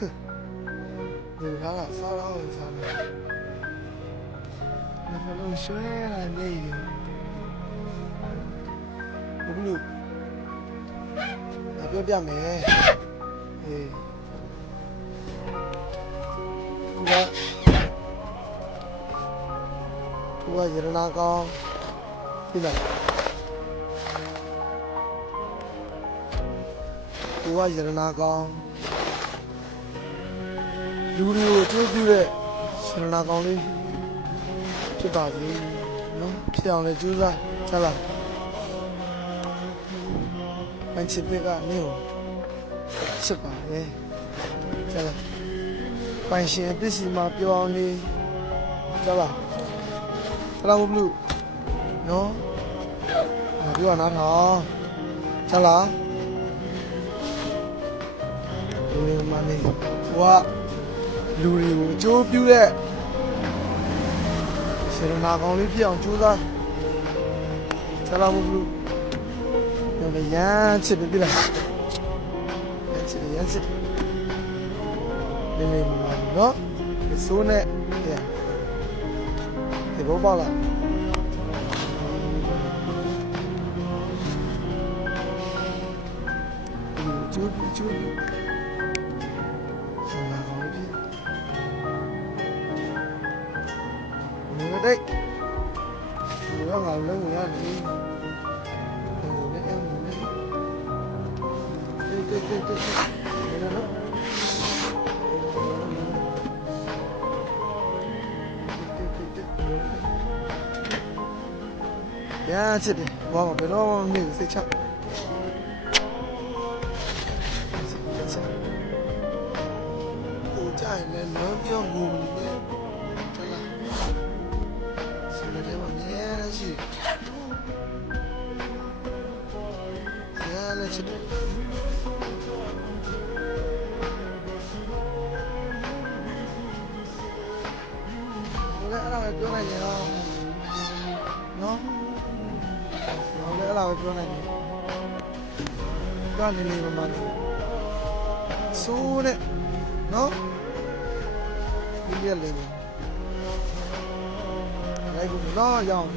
你看了啥了？啥了？那个弄水了你，不录，那不要没，哎，我一人拿高，对吧？我一人拿高。လူတွေကိုကြိုးပြတဲ့ဆန္ဒကောင်းလေးဖြစ်ပါစေနော်ဖြစ်အောင်လည်းကြိုးစားကြလားမချစ်တဲ့ကနင်းကိုချစ်ပါလေကြလားပိုင်ရှင်ပစ္စည်းမှာပြောင်းနေကြလားကြလားဘလူးနော်ပြောရနာထောင်ကြလားဒီမှာနေဟိုကလူတွေကိုအကျိုးပြုတဲ့စေရနာကောင်းလေးဖြစ်အောင်ကြိုးစားဆလာမဘူးပြောလေရမ်းချစ်ပြီလားရမ်းချစ်နေနေမှာနော်ဒီစိုးနဲ့ဒီဘောပါလားကျိုးဆလာကောင်းလေးဖြစ်đấy nó vào nó ngồi ăn đi ngồi đấy em ngồi đấy đây đó ya chết đi vào một cái đó mình sẽ chắc ôi trời này nó cho ngủ đi chỗ này gì không nó lẽ là chỗ này cho nên mình mà su đấy nó đi liền liền đây cũng lo dòng